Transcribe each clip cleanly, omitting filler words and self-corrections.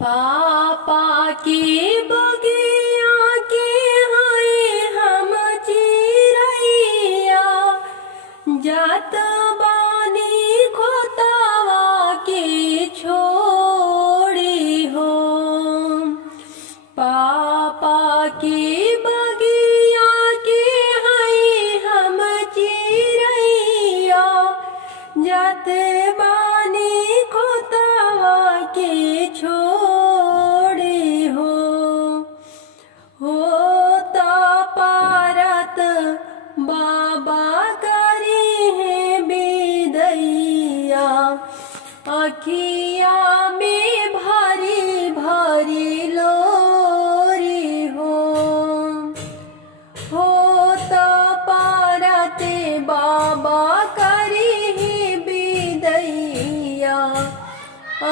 पापा के बगिया के हाय हम चिरैया जात बानी खोतावा के छोड़ी हो। पापा के बगिया के हाय हम चिरैया जात बानी खोतावा के छोड़ी हो। होता पारत बाबा करी है बिदैया अखिया में भारी भारी लोरी हो। होता पारते बाबा करी है बिदैया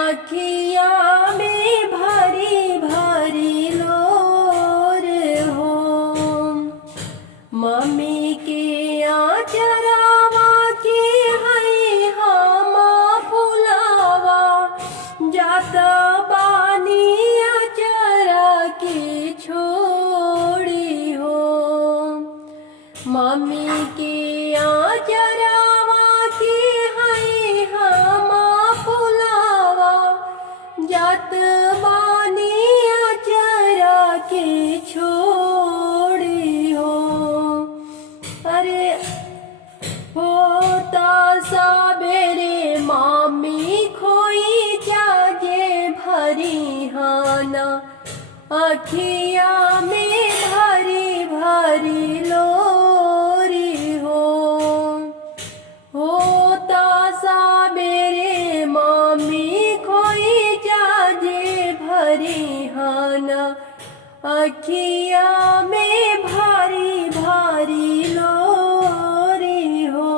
अखिया में भारी भारी लोर हो। मम्मी के आचरावा के हई हम फुलावा जात बानी आचरा के छोड़ी हो। मम्मी के आचरावा के हई हम फुलावा जात बानी आचरा के छोड़ी हो। अरे होता सबेरे मामी खोई जागे भरी हाना अखिया में भरी भरी लोरी हो। होता सबेरे मामी खोई जागे भरी हाना अखिया में भारी भारी लोरी हो।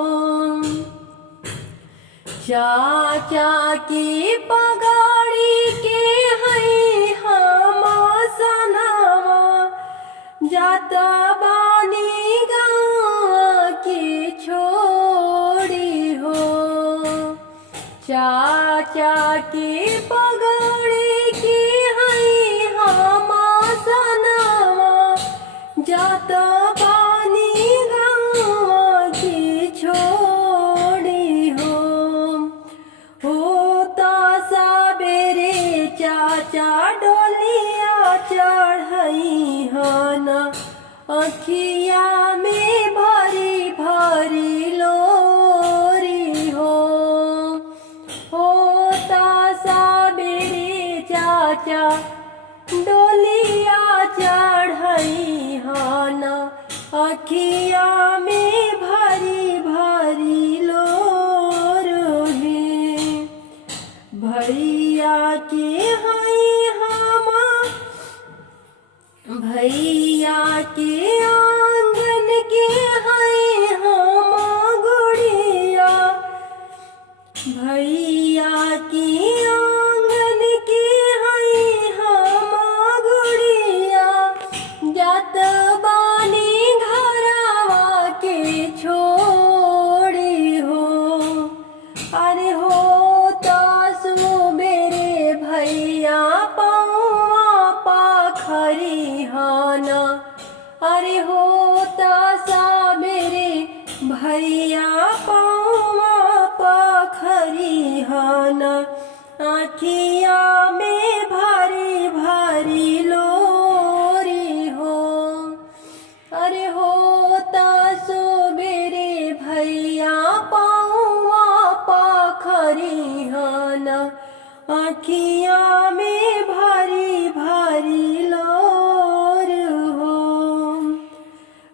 चाचा की पगाड़ी के हई हम सनावा जाता बानी गाँव की छोड़ी हो। चाचा की पगाड़ी की हई हम सनावा जाता बानी गाँव की छोड़ी हो। होता सबेरे चाचा डोलिया चढ़ई हना अखिया में भारी भारी लोरी हो। होता सबेरे चाचा डोलिया चढ़ई हना अखिया में भारी भारी लोर है। भैया के हई हम भैया के आंगन के हई हम गुड़िया भैया की आंगन के हई हम गुड़िया जात बानी घरवा के छोड़ी हो। अरे होता सुबेरे भैया पौआ पाखरी हाना अरे होता सबेरे भैया पौआ पाखरी हाना आखिया में भारी भारी लोरी हो। अरे होता सुबेरे भैया पौआ पाखरी हाना आखिया में भारी भारी लोर हो।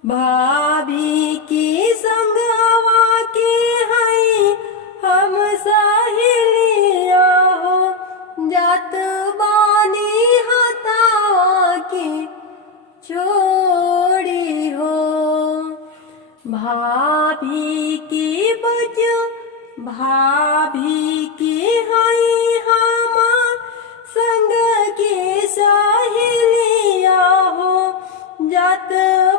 भाभी की संगवा के हई हम सहेलिया हो जात बानी हतावा के छोड़ी हो। भाभी की भाभी की हई हम संग के सहेलिया हो जात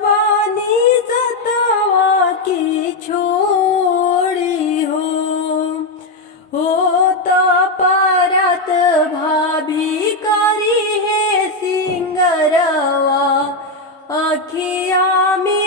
बानी सतावा के छोड़ी हो। होता पारत भाभी का अखिया में